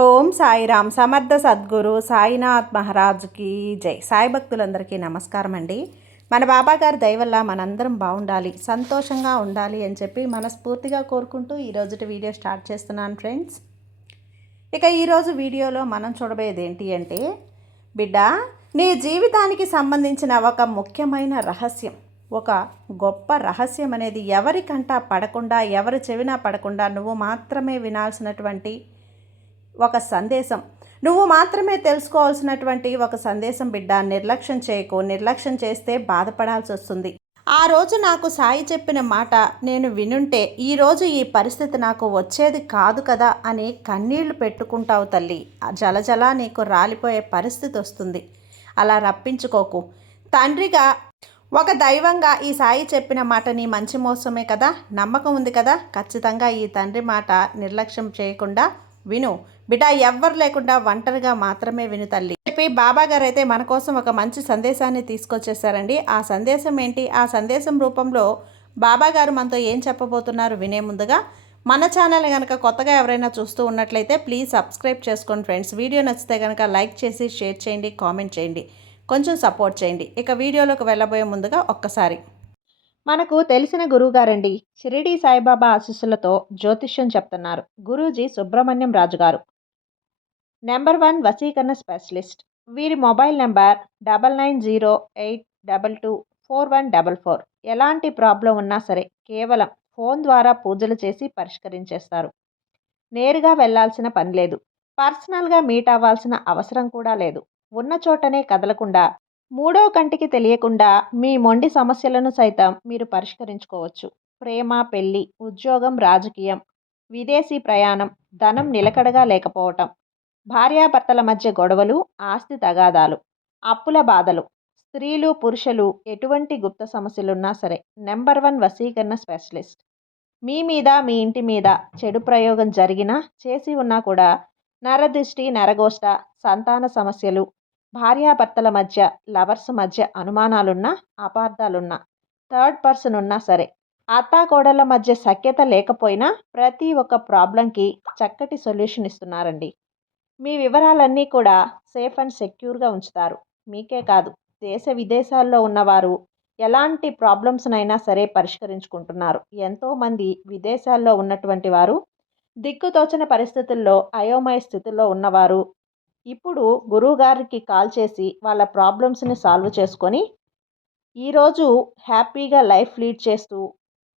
ఓం సాయిరామ్ సమర్థ సద్గురు సాయినాథ్ మహారాజ్కి జై. సాయి భక్తులందరికీ నమస్కారం అండి. మన బాబాగారి దయ వల్ల మనందరం బాగుండాలి, సంతోషంగా ఉండాలి అని చెప్పి మనస్ఫూర్తిగా కోరుకుంటూ ఈరోజు వీడియో స్టార్ట్ చేస్తున్నాను ఫ్రెండ్స్. ఇక ఈరోజు వీడియోలో మనం చూడబోయేది ఏంటి అంటే, బిడ్డ, నీ జీవితానికి సంబంధించిన ఒక ముఖ్యమైన రహస్యం, ఒక గొప్ప రహస్యం అనేది ఎవరికంటా పడకుండా, ఎవరి చెవినా పడకుండా నువ్వు మాత్రమే వినాల్సినటువంటి ఒక సందేశం, నువ్వు మాత్రమే తెలుసుకోవాల్సినటువంటి ఒక సందేశం బిడ్డ. నిర్లక్ష్యం చేయకు. నిర్లక్ష్యం చేస్తే బాధపడాల్సి వస్తుంది. ఆ రోజు నాకు సాయి చెప్పిన మాట నేను వినుంటే ఈరోజు ఈ పరిస్థితి నాకు వచ్చేది కాదు కదా అని కన్నీళ్లు పెట్టుకుంటావు తల్లి. జలజల నీకు రాలిపోయే పరిస్థితి వస్తుంది. అలా రప్పించుకోకు. తండ్రిగా, ఒక దైవంగా ఈ సాయి చెప్పిన మాట నీ మంచి మోసమే కదా, నమ్మకం ఉంది కదా, ఖచ్చితంగా ఈ తండ్రి మాట నిర్లక్ష్యం చేయకుండా విను బిడ్డ. ఎవ్వరు లేకుండా ఒంటరిగా మాత్రమే విను తల్లి చెప్పి బాబా గారు అయితే మన కోసం ఒక మంచి సందేశాన్ని తీసుకొచ్చేసారండి. ఆ సందేశం ఏంటి, ఆ సందేశం రూపంలో బాబా గారు మనతో ఏం చెప్పబోతున్నారు వినే ముందుగా మన ఛానల్ కనుక కొత్తగా ఎవరైనా చూస్తూ ఉన్నట్లయితే ప్లీజ్ సబ్స్క్రైబ్ చేసుకోండి ఫ్రెండ్స్. వీడియో నచ్చితే కనుక లైక్ చేసి షేర్ చేయండి, కామెంట్ చేయండి, కొంచెం సపోర్ట్ చేయండి. ఇక వీడియోలోకి వెళ్ళబోయే ముందుగా ఒక్కసారి మనకు తెలిసిన గురువుగారండి, షిరిడి సాయిబాబా ఆశీస్సులతో జ్యోతిష్యం చెప్తున్నారు గురూజీ సుబ్రహ్మణ్యం రాజు గారు, నెంబర్ 1 వశీకరణ స్పెషలిస్ట్. వీరి మొబైల్ నెంబర్ 9908224144. ఎలాంటి ప్రాబ్లం ఉన్నా సరే కేవలం ఫోన్ ద్వారా పూజలు చేసి పరిష్కరించేస్తారు. నేరుగా వెళ్లాల్సిన పని లేదు. పర్సనల్గా మీట్ అవ్వాల్సిన అవసరం కూడా లేదు. ఉన్న చోటనే కదలకుండా, మూడో కంటికి తెలియకుండా మీ మొండి సమస్యలను సైతం మీరు పరిష్కరించుకోవచ్చు. ప్రేమ, పెళ్లి, ఉద్యోగం, రాజకీయం, విదేశీ ప్రయాణం, ధనం నిలకడగా లేకపోవటం, భార్యాభర్తల మధ్య గొడవలు, ఆస్తి తగాదాలు, అప్పుల బాధలు, స్త్రీలు పురుషులు ఎటువంటి గుప్త సమస్యలున్నా సరే నెంబర్ 1 వశీకరణ స్పెషలిస్ట్. మీ మీద, మీ ఇంటి మీద చెడు ప్రయోగం జరిగినా, చేసి ఉన్నా కూడా నరదృష్టి, నరగోష్ట, సంతాన సమస్యలు, భార్యాభర్తల మధ్య, లవర్స్ మధ్య అనుమానాలున్నా, అపార్థాలున్నా, థర్డ్ పర్సన్ ఉన్నా సరే, అత్తాకోడళ్ళ మధ్య సఖ్యత లేకపోయినా ప్రతి ఒక్క ప్రాబ్లంకి చక్కటి సొల్యూషన్ ఇస్తున్నారండి. మీ వివరాలన్నీ కూడా సేఫ్ అండ్ సెక్యూర్గా ఉంచుతారు. మీకే కాదు, దేశ విదేశాల్లో ఉన్నవారు ఎలాంటి ప్రాబ్లమ్స్నైనా సరే పరిష్కరించుకుంటున్నారు. ఎంతోమంది విదేశాల్లో ఉన్నటువంటి వారు, దిక్కుతోచని పరిస్థితుల్లో అయోమయ స్థితిలో ఉన్నవారు ఇప్పుడు గురువుగారికి కాల్ చేసి వాళ్ళ ప్రాబ్లమ్స్ని సాల్వ్ చేసుకొని ఈరోజు హ్యాపీగా లైఫ్ లీడ్ చేస్తూ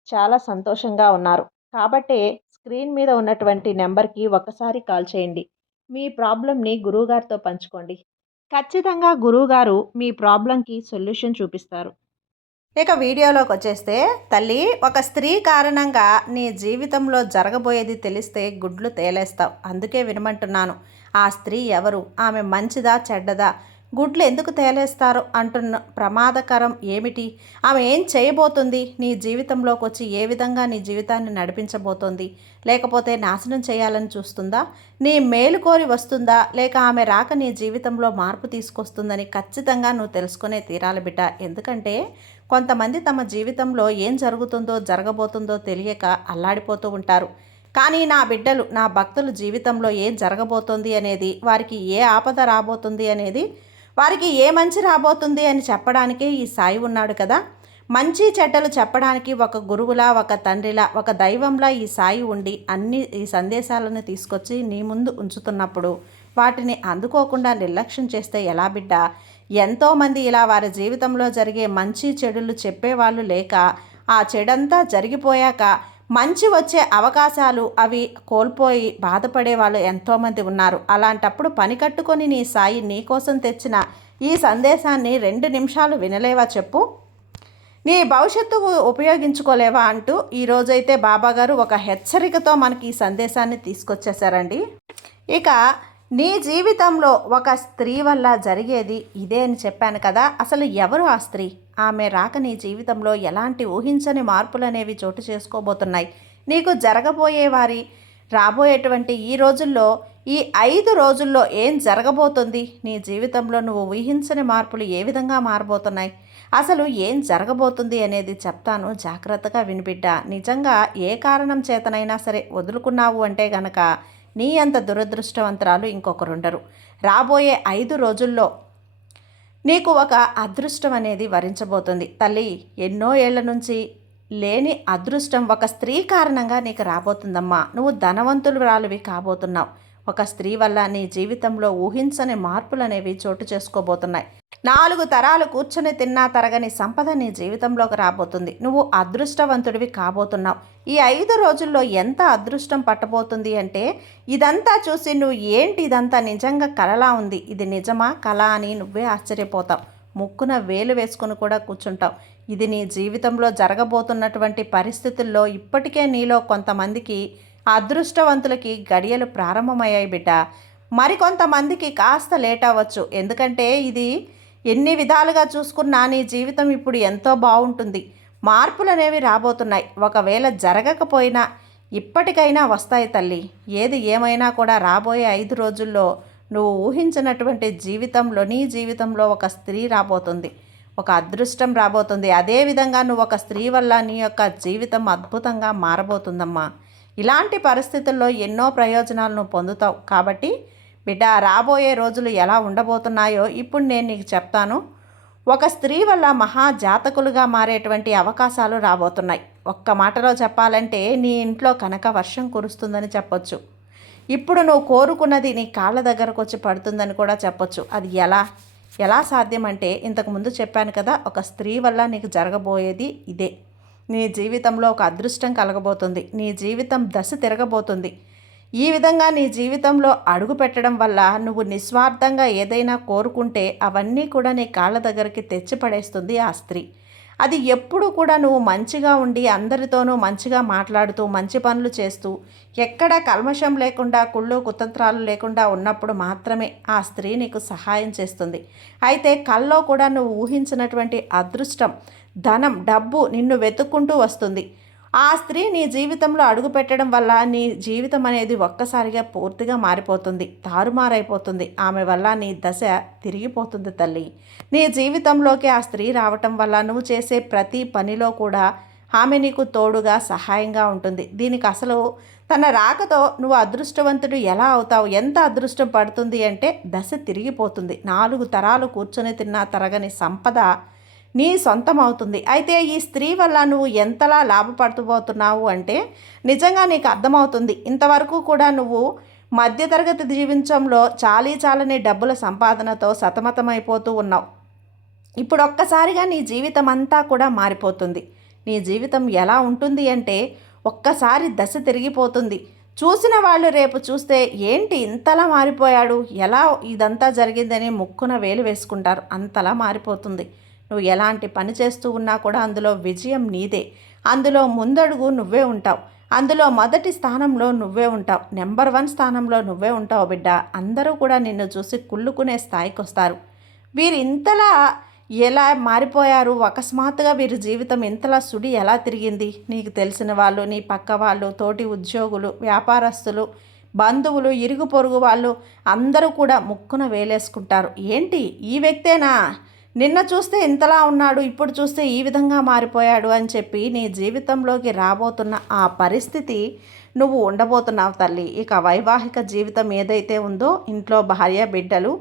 చాలా సంతోషంగా ఉన్నారు. కాబట్టే స్క్రీన్ మీద ఉన్నటువంటి నెంబర్కి ఒక్కసారి కాల్ చేయండి. మీ ప్రాబ్లంని గురువుగారితో పంచుకోండి. ఖచ్చితంగా గురువుగారు మీ ప్రాబ్లంకి సొల్యూషన్ చూపిస్తారు. ఇక వీడియోలోకి వచ్చేస్తే, తల్లి, ఒక స్త్రీ కారణంగా నీ జీవితంలో జరగబోయేది తెలిస్తే గుడ్లు తేలేస్తావు. అందుకే వినమంటున్నాను. ఆ స్త్రీ ఎవరు, ఆమె మంచిదా చెడ్డదా, గుడ్లు ఎందుకు తేలేస్తారు అంటున్న ప్రమాదకరం ఏమిటి, ఆమె ఏం చేయబోతుంది, నీ జీవితంలోకి వచ్చి ఏ విధంగా నీ జీవితాన్ని నడిపించబోతోంది, లేకపోతే నాశనం చేయాలని చూస్తుందా, నీ మేలు కోరి వస్తుందా, లేక ఆమె రాక నీ జీవితంలో మార్పు తీసుకొస్తుందని ఖచ్చితంగా నువ్వు తెలుసుకునే తీరాలి బిడ్డ. ఎందుకంటే కొంతమంది తమ జీవితంలో ఏం జరుగుతుందో జరగబోతుందో తెలియక అల్లాడిపోతూ ఉంటారు. కానీ నా బిడ్డలు, నా భక్తుల జీవితంలో ఏం జరగబోతుంది అనేది, వారికి ఏ ఆపద రాబోతుంది అనేది, వారికి ఏ మంచి రాబోతుంది అని చెప్పడానికే ఈ సాయి ఉన్నాడు కదా. మంచి చెడ్డలు చెప్పడానికి ఒక గురువులా, ఒక తండ్రిలా, ఒక దైవంలా ఈ సాయి ఉండి అన్ని ఈ సందేశాలను తీసుకొచ్చి నీ ముందు ఉంచుతున్నప్పుడు వాటిని అందుకోకుండా నిర్లక్ష్యం చేస్తే ఎలా బిడ్డ? ఎంతోమంది ఇలా వారి జీవితంలో జరిగే మంచి చెడులు చెప్పేవాళ్ళు లేక, ఆ చెడంతా జరిగిపోయాక మంచి వచ్చే అవకాశాలు అవి కోల్పోయి బాధపడే వాళ్ళు ఎంతోమంది ఉన్నారు. అలాంటప్పుడు పని కట్టుకొని నీ సాయి నీకోసం తెచ్చిన ఈ సందేశాన్ని 2 నిమిషాలు వినలేవా చెప్పు? నీ భవిష్యత్తు ఉపయోగించుకోలేవా అంటూ ఈరోజైతే బాబాగారు ఒక హెచ్చరికతో మనకి ఈ సందేశాన్ని తీసుకొచ్చేసారండి. ఇక నీ జీవితంలో ఒక స్త్రీ వల్ల జరిగేది ఇదే అని చెప్పాను కదా. అసలు ఎవరు ఆ స్త్రీ? ఆమె రాక నీ జీవితంలో ఎలాంటి ఊహించని మార్పులు అనేవి చోటు చేసుకోబోతున్నాయి. నీకు జరగబోయే వారి రాబోయేటువంటి ఈ రోజుల్లో, ఈ 5 రోజుల్లో ఏం జరగబోతుంది, నీ జీవితంలో నువ్వు ఊహించని మార్పులు ఏ విధంగా మారబోతున్నాయి, అసలు ఏం జరగబోతుంది అనేది చెప్తాను, జాగ్రత్తగా వినిబిడ్డ. నిజంగా ఏ కారణం చేతనైనా సరే వదులుకున్నావు అంటే గనక నీ అంత దురదృష్టవంతరాలు ఇంకొకరుండరు. రాబోయే 5 రోజుల్లో నీకు ఒక అదృష్టం అనేది వరించబోతుంది తల్లి. ఎన్నో ఏళ్ల నుంచి లేని అదృష్టం ఒక స్త్రీ కారణంగా నీకు రాబోతుందమ్మా. నువ్వు ధనవంతురాలివి కాబోతున్నావు. ఒక స్త్రీ వల్ల నీ జీవితంలో ఊహించని మార్పులనేవి చోటు చేసుకోబోతున్నాయి. 4 తరాలు కూర్చొని తిన్నా తరగని సంపద నీ జీవితంలోకి రాబోతుంది. నువ్వు అదృష్టవంతుడివి కాబోతున్నావు. ఈ 5 రోజుల్లో ఎంత అదృష్టం పట్టబోతుంది అంటే, ఇదంతా చూసి నువ్వు ఏంటి ఇదంతా నిజంగా కలలా ఉంది, ఇది నిజమా కళ అని నువ్వే ఆశ్చర్యపోతావు. ముక్కున వేలు వేసుకొని కూడా కూర్చుంటావు. ఇది నీ జీవితంలో జరగబోతున్నటువంటి పరిస్థితుల్లో ఇప్పటికే నీలో కొంతమందికి అదృష్టవంతులకి గడియలు ప్రారంభమయ్యాయి బిడ్డ. మరికొంతమందికి కాస్త లేట్ అవ్వచ్చు. ఎందుకంటే ఇది ఎన్ని విధాలుగా చూసుకున్నా నీ జీవితం ఇప్పుడు ఎంతో బాగుంటుంది. మార్పులు అనేవి రాబోతున్నాయి. ఒకవేళ జరగకపోయినా ఇప్పటికైనా వస్తాయి తల్లి. ఏది ఏమైనా కూడా రాబోయే 5 రోజుల్లో నువ్వు ఊహించినటువంటి జీవితంలో నీ జీవితంలో ఒక స్త్రీ రాబోతుంది, ఒక అదృష్టం రాబోతుంది. అదేవిధంగా నువ్వు ఒక స్త్రీ వల్ల నీ యొక్క జీవితం అద్భుతంగా మారబోతుందమ్మా. ఇలాంటి పరిస్థితుల్లో ఎన్నో ప్రయోజనాలను పొందుతావు. కాబట్టి బిడ్డ, రాబోయే రోజులు ఎలా ఉండబోతున్నాయో ఇప్పుడు నేను నీకు చెప్తాను. ఒక స్త్రీ వల్ల మహాజాతకులుగా మారేటువంటి అవకాశాలు రాబోతున్నాయి. ఒక్క మాటలో చెప్పాలంటే నీ ఇంట్లో కనక వర్షం కురుస్తుందని చెప్పొచ్చు. ఇప్పుడు నువ్వు కోరుకున్నది నీ కాళ్ళ దగ్గరకు వచ్చి పడుతుందని కూడా చెప్పొచ్చు. అది ఎలా సాధ్యమంటే, ఇంతకుముందు చెప్పాను కదా, ఒక స్త్రీ వల్ల నీకు జరగబోయేది ఇదే. నీ జీవితంలో ఒక అదృష్టం కలగబోతుంది. నీ జీవితం దశ తిరగబోతుంది. ఈ విధంగా నీ జీవితంలో అడుగు పెట్టడం వల్ల నువ్వు నిస్వార్థంగా ఏదైనా కోరుకుంటే అవన్నీ కూడా నీ కాళ్ళ దగ్గరికి తెచ్చి పడేస్తుంది ఆ స్త్రీ. అది ఎప్పుడు కూడా నువ్వు మంచిగా ఉండి అందరితోనూ మంచిగా మాట్లాడుతూ మంచి పనులు చేస్తూ ఎక్కడ కల్మషం లేకుండా కుళ్ళు కుతంత్రాలు లేకుండా ఉన్నప్పుడు మాత్రమే ఆ స్త్రీ నీకు సహాయం చేస్తుంది. అయితే కల్లో కూడా నువ్వు ఊహించినటువంటి అదృష్టం, ధనం, డబ్బు నిన్ను వెతుక్కుంటూ వస్తుంది. ఆ స్త్రీ నీ జీవితంలో అడుగు పెట్టడం వల్ల నీ జీవితం అనేది ఒక్కసారిగా పూర్తిగా మారిపోతుంది, తారుమారైపోతుంది. ఆమె వల్ల నీ దశ తిరిగిపోతుంది తల్లి. నీ జీవితంలోకి ఆ స్త్రీ రావటం వల్ల నువ్వు చేసే ప్రతి పనిలో కూడా ఆమె నీకు తోడుగా సహాయంగా ఉంటుంది. దీనికి అసలు తన రాకతో నువ్వు అదృష్టవంతుడు ఎలా అవుతావు, ఎంత అదృష్టం పడుతుంది అంటే దశ తిరిగిపోతుంది. 4 తరాలు కూర్చొని తిన్నా తరగని సంపద నీ సొంతం అవుతుంది. అయితే ఈ స్త్రీ వల్ల నువ్వు ఎంతలా లాభపడుతుపోతున్నావు అంటే నిజంగా నీకు అర్థమవుతుంది. ఇంతవరకు కూడా నువ్వు మధ్యతరగతి జీవించంలో చాలని డబ్బుల సంపాదనతో సతమతమైపోతూ ఉన్నావు. ఇప్పుడు ఒక్కసారిగా నీ జీవితం అంతా కూడా మారిపోతుంది. నీ జీవితం ఎలా ఉంటుంది అంటే ఒక్కసారి దశ తిరిగిపోతుంది. చూసిన వాళ్ళు రేపు చూస్తే ఏంటి ఇంతలా మారిపోయాడు, ఎలా ఇదంతా జరిగిందని ముక్కున వేలు వేసుకుంటారు. అంతలా మారిపోతుంది. నువ్వు ఎలాంటి పని చేస్తూ ఉన్నా కూడా అందులో విజయం నీదే. అందులో ముందడుగు నువ్వే ఉంటావు. అందులో మొదటి స్థానంలో నువ్వే ఉంటావు. నెంబర్ 1 స్థానంలో నువ్వే ఉంటావు బిడ్డ. అందరూ కూడా నిన్ను చూసి కుళ్ళుకునే స్థాయికి వస్తారు. వీరు ఇంతలా ఎలా మారిపోయారు, అకస్మాత్తుగా వీరి జీవితం ఇంతలా సుడి ఎలా తిరిగింది? నీకు తెలిసిన వాళ్ళు, నీ పక్క వాళ్ళు, తోటి ఉద్యోగులు, వ్యాపారస్తులు, బంధువులు, ఇరుగు పొరుగు వాళ్ళు అందరూ కూడా ముక్కున వేలేసుకుంటారు. ఏంటి ఈ వ్యక్తేనా, నిన్న చూస్తే ఇంతలా ఉన్నాడు, ఇప్పుడు చూస్తే ఈ విధంగా మారిపోయాడు అని చెప్పి నీ జీవితంలోకి రాబోతున్న ఆ పరిస్థితి నువ్వు ఉండబోతున్నావు తల్లి. ఇక వైవాహిక జీవితం ఏదైతే ఉందో, ఇంట్లో భార్య బిడ్డలు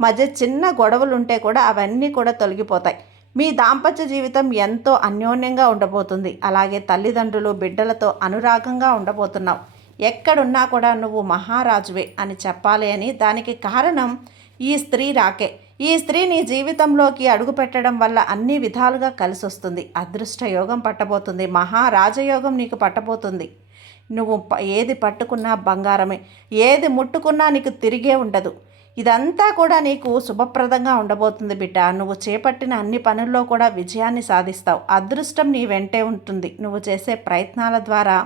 మధ్య చిన్న గొడవలు ఉంటే కూడా అవన్నీ కూడా తొలగిపోతాయి. మీ దాంపత్య జీవితం ఎంతో అన్యోన్యంగా ఉండబోతుంది. అలాగే తల్లిదండ్రులు బిడ్డలతో అనురాగంగా ఉండబోతున్నావు. ఎక్కడున్నా కూడా నువ్వు మహారాజువే అని చెప్పాలి. అని దానికి కారణం ఈ స్త్రీ రాకే. ఈ స్త్రీ నీ జీవితంలోకి అడుగు పెట్టడం వల్ల అన్ని విధాలుగా కలిసి వస్తుంది. అదృష్ట యోగం పట్టబోతుంది. మహారాజయోగం నీకు పట్టబోతుంది. నువ్వు ఏది పట్టుకున్నా బంగారమే, ఏది ముట్టుకున్నా నీకు తిరిగే ఉండదు. ఇదంతా కూడా నీకు శుభప్రదంగా ఉండబోతుంది బిడ్డ. నువ్వు చేపట్టిన అన్ని పనుల్లో కూడా విజయాన్ని సాధిస్తావు. అదృష్టం నీ వెంటే ఉంటుంది. నువ్వు చేసే ప్రయత్నాల ద్వారా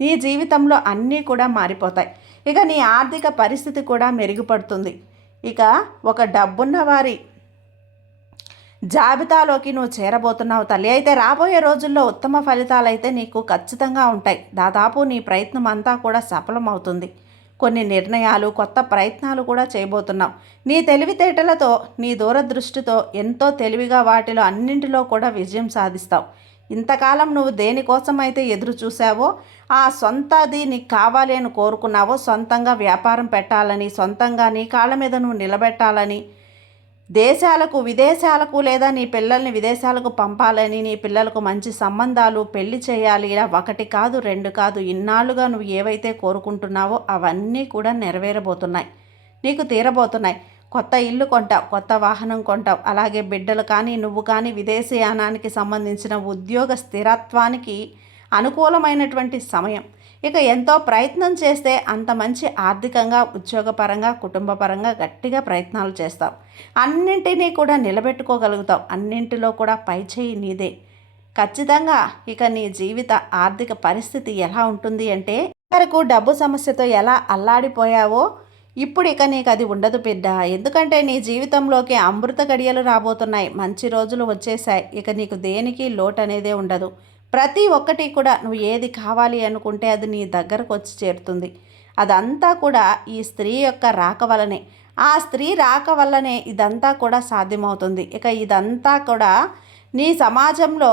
నీ జీవితంలో అన్నీ కూడా మారిపోతాయి. ఇక నీ ఆర్థిక పరిస్థితి కూడా మెరుగుపడుతుంది. ఇక ఒక డబ్బున్న వారి జాబితాలోకి నువ్వు చేరబోతున్నావు తల్లి. అయితే రాబోయే రోజుల్లో ఉత్తమ ఫలితాలు అయితే నీకు ఖచ్చితంగా ఉంటాయి. దాదాపు నీ ప్రయత్నం అంతా కూడా సఫలమవుతుంది. కొన్ని నిర్ణయాలు, కొత్త ప్రయత్నాలు కూడా చేయబోతున్నావు. నీ తెలివితేటలతో, నీ దూరదృష్టితో ఎంతో తెలివిగా వాటిలో అన్నింటిలో కూడా విజయం సాధిస్తావు. ఇంతకాలం నువ్వు దేనికోసమైతే ఎదురు చూసావో, ఆ సొంతది నీకు కావాలి అని కోరుకున్నావో, సొంతంగా వ్యాపారం పెట్టాలని, సొంతంగా నీ కాళ్ళ మీద నువ్వు నిలబెట్టాలని, విదేశాలకు లేదా నీ పిల్లల్ని విదేశాలకు పంపాలని, నీ పిల్లలకు మంచి సంబంధాలు, పెళ్లి చేయాలి, ఇలా ఒకటి కాదు రెండు కాదు, ఇన్నాళ్ళుగా నువ్వు ఏవైతే కోరుకుంటున్నావో అవన్నీ కూడా నెరవేరబోతున్నాయి, నీకు తీరబోతున్నాయి. కొత్త ఇల్లు కొంటావు, కొత్త వాహనం కొంటావు, అలాగే బిడ్డలు కానీ నువ్వు కానీ విదేశీయానానికి సంబంధించిన ఉద్యోగ స్థిరత్వానికి అనుకూలమైనటువంటి సమయం. ఇక ఎంతో ప్రయత్నం చేస్తే అంత మంచి ఆర్థికంగా, ఉద్యోగపరంగా, కుటుంబపరంగా గట్టిగా ప్రయత్నాలు చేస్తావు. అన్నింటినీ కూడా నిలబెట్టుకోగలుగుతావు. అన్నింటిలో కూడా పైచేయి నీదే. ఖచ్చితంగా ఇక నీ జీవిత ఆర్థిక పరిస్థితి ఎలా ఉంటుంది అంటే, వరకు డబ్బు సమస్యతో ఎలా అల్లాడిపోయావో ఇప్పుడు ఇక నీకు అది ఉండదు బిడ్డ. ఎందుకంటే నీ జీవితంలోకి అమృత గడియలు రాబోతున్నాయి, మంచి రోజులు వచ్చేసాయి. ఇక నీకు దేనికి లోటు అనేదే ఉండదు. ప్రతి ఒక్కటి కూడా నువ్వు ఏది కావాలి అనుకుంటే అది నీ దగ్గరకు వచ్చి చేరుతుంది. అదంతా కూడా ఈ స్త్రీ యొక్క రాక వల్లనే. ఆ స్త్రీ రాక వల్లనే ఇదంతా కూడా సాధ్యమవుతుంది. ఇక ఇదంతా కూడా నీ సమాజంలో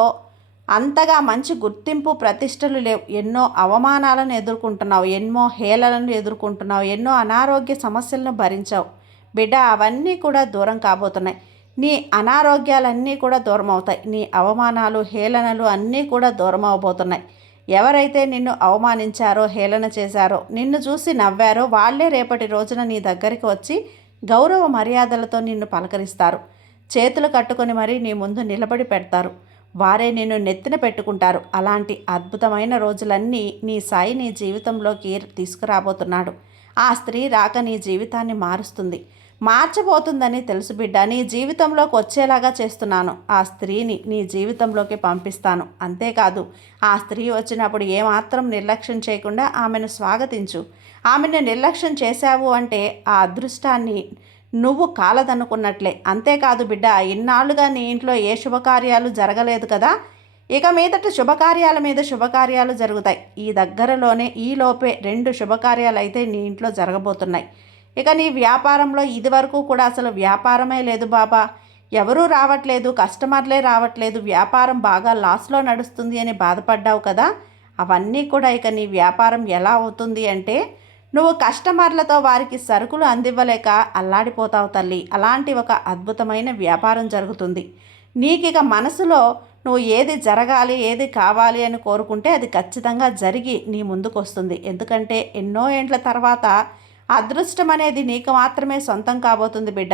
అంతగా మంచి గుర్తింపు, ప్రతిష్టలు లేవు. ఎన్నో అవమానాలను ఎదుర్కొంటున్నావు, ఎన్నో హేళనలను ఎదుర్కొంటున్నావు, ఎన్నో అనారోగ్య సమస్యలను భరించావు బిడ్డ. అవన్నీ కూడా దూరం కాబోతున్నాయి. నీ అనారోగ్యాలన్నీ కూడా దూరం అవుతాయి. నీ అవమానాలు, హేళనలు అన్నీ కూడా దూరం అవబోతున్నాయి. ఎవరైతే నిన్ను అవమానించారో, హేళన చేశారో, నిన్ను చూసి నవ్వారో వాళ్ళే రేపటి రోజున నీ దగ్గరికి వచ్చి గౌరవ మర్యాదలతో నిన్ను పలకరిస్తారు. చేతులు కట్టుకొని మరీ నీ ముందు నిలబడి పెడతారు. వారే నిన్ను నెత్తిన పెట్టుకుంటారు. అలాంటి అద్భుతమైన రోజులన్నీ నీ సాయి నీ జీవితంలోకి తీసుకురాబోతున్నాడు. ఆ స్త్రీ రాక నీ జీవితాన్ని మారుస్తుంది, మార్చబోతుందని తెలుసు బిడ్డ. నీ జీవితంలోకి వచ్చేలాగా చేస్తున్నాను. ఆ స్త్రీని నీ జీవితంలోకి పంపిస్తాను. అంతేకాదు, ఆ స్త్రీ వచ్చినప్పుడు ఏమాత్రం నిర్లక్ష్యం చేయకుండా ఆమెను స్వాగతించు. ఆమెను నిర్లక్ష్యం చేశావు అంటే ఆ అదృష్టాన్ని నువ్వు కాలదనుకున్నట్లే. అంతేకాదు బిడ్డ, ఇన్నాళ్ళుగా నీ ఇంట్లో ఏ శుభకార్యాలు జరగలేదు కదా, ఇక మీదట శుభకార్యాల మీద శుభకార్యాలు జరుగుతాయి. ఈ దగ్గరలోనే ఈలోపే 2 శుభకార్యాలు అయితే నీ ఇంట్లో జరగబోతున్నాయి. ఇక నీ వ్యాపారంలో ఇదివరకు కూడా అసలు వ్యాపారమే లేదు బాబా, ఎవరూ రావట్లేదు, కస్టమర్లే రావట్లేదు, వ్యాపారం బాగా లాస్లో నడుస్తుంది అని బాధపడ్డావు కదా, అవన్నీ కూడా ఇక నీ వ్యాపారం ఎలా అవుతుంది అంటే, నువ్వు కస్టమర్లతో వారికి సరుకులు అందివ్వలేక అల్లాడిపోతావు తల్లి. అలాంటి ఒక అద్భుతమైన వ్యాపారం జరుగుతుంది. నీకిక మనసులో నువ్వు ఏది జరగాలి, ఏది కావాలి అని కోరుకుంటే అది ఖచ్చితంగా జరిగి నీ ముందుకు వస్తుంది. ఎందుకంటే ఎన్నో ఏండ్ల తర్వాత అదృష్టం అనేది నీకు మాత్రమే సొంతం కాబోతుంది బిడ్డ.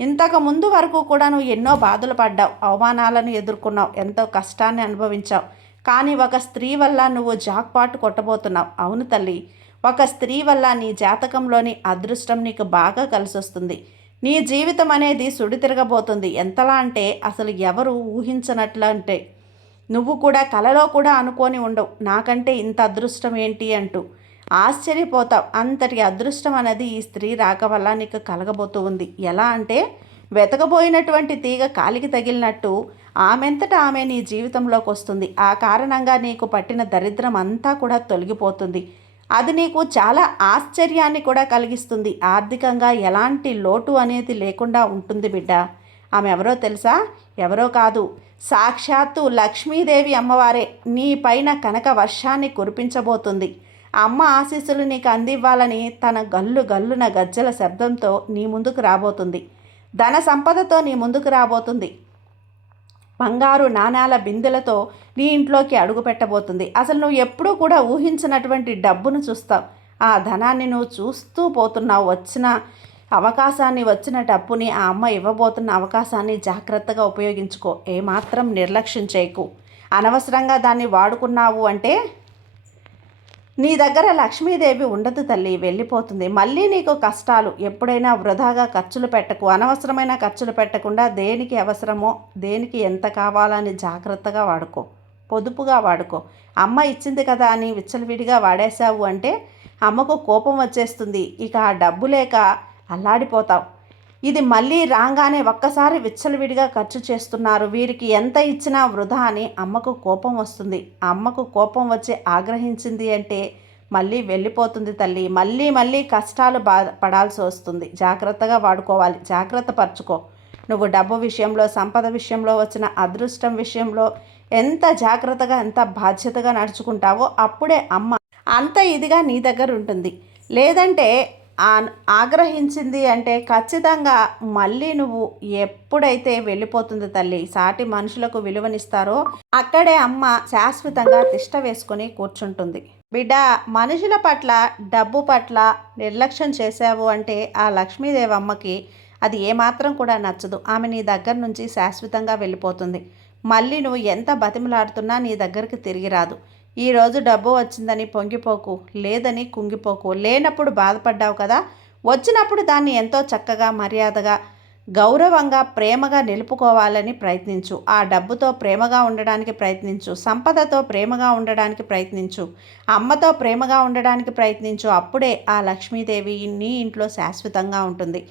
ఇంతకు ముందు వరకు కూడా నువ్వు ఎన్నో బాధలు పడ్డావు, అవమానాలను ఎదుర్కొన్నావు, ఎంతో కష్టాన్ని అనుభవించావు. కానీ ఒక స్త్రీ వల్ల నువ్వు జాక్పాట్ కొట్టబోతున్నావు. అవును తల్లి, ఒక స్త్రీ వల్ల నీ జాతకంలోని అదృష్టం నీకు బాగా కలిసొస్తుంది. నీ జీవితం అనేది సుడి తిరగబోతుంది. ఎంతలా అంటే అసలు ఎవరు ఊహించనట్లు. అంటే నువ్వు కూడా కలలో కూడా అనుకొని ఉండవు, నాకంటే ఇంత అదృష్టం ఏంటి అంటూ ఆశ్చర్యపోతావు. అంతటి అదృష్టం అనేది ఈ స్త్రీ రాక వల్ల నీకు కలగబోతూ ఉంది. ఎలా అంటే వెతకబోయినటువంటి తీగ కాలికి తగిలినట్టు ఆమెంతటా ఆమె నీ జీవితంలోకి వస్తుంది. ఆ కారణంగా నీకు పట్టిన దరిద్రం అంతా కూడా తొలగిపోతుంది. అది నీకు చాలా ఆశ్చర్యాన్ని కూడా కలిగిస్తుంది. ఆర్థికంగా ఎలాంటి లోటు అనేది లేకుండా ఉంటుంది బిడ్డ. ఆమె ఎవరో తెలుసా? ఎవరో కాదు, సాక్షాత్తు లక్ష్మీదేవి అమ్మవారే నీ పైన కనక వర్షాన్ని కురిపించబోతుంది. అమ్మ ఆశీస్సులు నీకు అందివ్వాలని తన గల్లు గల్లున గజ్జల శబ్దంతో నీ ముందుకు రాబోతుంది. ధన సంపదతో నీ ముందుకు రాబోతుంది. బంగారు నాణాల బిందెలతో నీ ఇంట్లోకి అడుగు పెట్టబోతుంది. అసలు నువ్వు ఎప్పుడూ కూడా ఊహించినటువంటి డబ్బును చూస్తావు. ఆ ధనాన్ని నువ్వు చూస్తూ పోతున్నావు. వచ్చిన అవకాశాన్ని, వచ్చిన డబ్బుని, ఆ అమ్మ ఇవ్వబోతున్న అవకాశాన్ని జాగ్రత్తగా ఉపయోగించుకో. ఏమాత్రం నిర్లక్ష్యం చేయకు. అనవసరంగా దాన్ని వాడుకున్నావు అంటే నీ దగ్గర లక్ష్మీదేవి ఉండదు తల్లి, వెళ్ళిపోతుంది. మళ్ళీ నీకు కష్టాలు. ఎప్పుడైనా వృధాగా ఖర్చులు పెట్టకు. అనవసరమైన ఖర్చులు పెట్టకుండా దేనికి అవసరమో, దేనికి ఎంత కావాలని జాగ్రత్తగా వాడుకో, పొదుపుగా వాడుకో. అమ్మ ఇచ్చింది కదా అని విచ్చలవిడిగా వాడేశావు అంటే అమ్మకు కోపం వచ్చేస్తుంది. ఇక ఆ డబ్బు లేక అల్లాడిపోతావు. ఇది మళ్ళీ రాగానే ఒక్కసారి విచ్చలవిడిగా ఖర్చు చేస్తున్నారు, వీరికి ఎంత ఇచ్చినా వృధా అని అమ్మకు కోపం వస్తుంది. అమ్మకు కోపం వచ్చి ఆగ్రహించింది అంటే మళ్ళీ వెళ్ళిపోతుంది తల్లి. మళ్ళీ మళ్ళీ కష్టాలు పడాల్సి వస్తుంది. జాగ్రత్తగా వాడుకోవాలి, జాగ్రత్త పరచుకో. నువ్వు డబ్బు విషయంలో, సంపద విషయంలో, వచ్చిన అదృష్టం విషయంలో ఎంత జాగ్రత్తగా ఎంత బాధ్యతగా నడుచుకుంటావో అప్పుడే అమ్మ అంత ఇదిగా నీ దగ్గర ఉంటుంది. లేదంటే ఆగ్రహించింది అంటే ఖచ్చితంగా మళ్ళీ నువ్వు ఎప్పుడైతే వెళ్ళిపోతుంది తల్లి సాటి మనుషులకు విలువనిస్తారో అక్కడే అమ్మ శాశ్వతంగా తిష్ట వేసుకొని కూర్చుంటుంది. బిడ్డ, మనుషుల పట్ల డబ్బు పట్ల నిర్లక్ష్యం చేశావు అంటే ఆ లక్ష్మీదేవి అమ్మకి అది ఏమాత్రం కూడా నచ్చదు. ఆమె నీ దగ్గర నుంచి శాశ్వతంగా వెళ్ళిపోతుంది. మళ్ళీ నువ్వు ఎంత బతిమలాడుతున్నా నీ దగ్గరికి తిరిగి రాదు. ఈరోజు డబ్బు వచ్చిందని పొంగిపోకు, లేదని కుంగిపోకు. లేనప్పుడు బాధపడ్డావు కదా, వచ్చినప్పుడు దాన్ని ఎంతో చక్కగా మర్యాదగా గౌరవంగా ప్రేమగా నిలుపుకోవాలని ప్రయత్నించు. ఆ డబ్బుతో ప్రేమగా ఉండడానికి ప్రయత్నించు, సంపదతో ప్రేమగా ఉండడానికి ప్రయత్నించు, అమ్మతో ప్రేమగా ఉండడానికి ప్రయత్నించు. అప్పుడే ఆ లక్ష్మీదేవి నీ ఇంట్లో శాశ్వతంగా ఉంటుంది.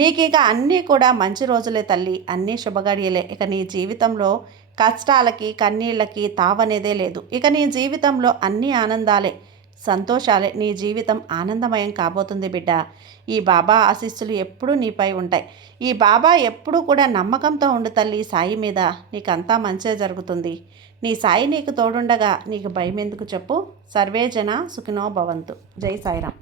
నీకు ఇక అన్నీ కూడా మంచి రోజులే తల్లి, అన్నీ శుభగడియలే. ఇక నీ జీవితంలో కష్టాలకి కన్నీళ్ళకి తావనేదే లేదు. ఇక నీ జీవితంలో అన్నీ ఆనందాలే, సంతోషాలే. నీ జీవితం ఆనందమయం కాబోతుంది బిడ్డ. ఈ బాబా ఆశీస్సులు ఎప్పుడూ నీపై ఉంటాయి. ఈ బాబా ఎప్పుడూ కూడా నమ్మకంతో ఉండు తల్లి సాయి మీద. నీకంతా మంచే జరుగుతుంది. నీ సాయి నీకు తోడుండగా నీకు భయం ఎందుకు చెప్పు. సర్వే జన సుఖినో భవంతు. జై సాయిరాం.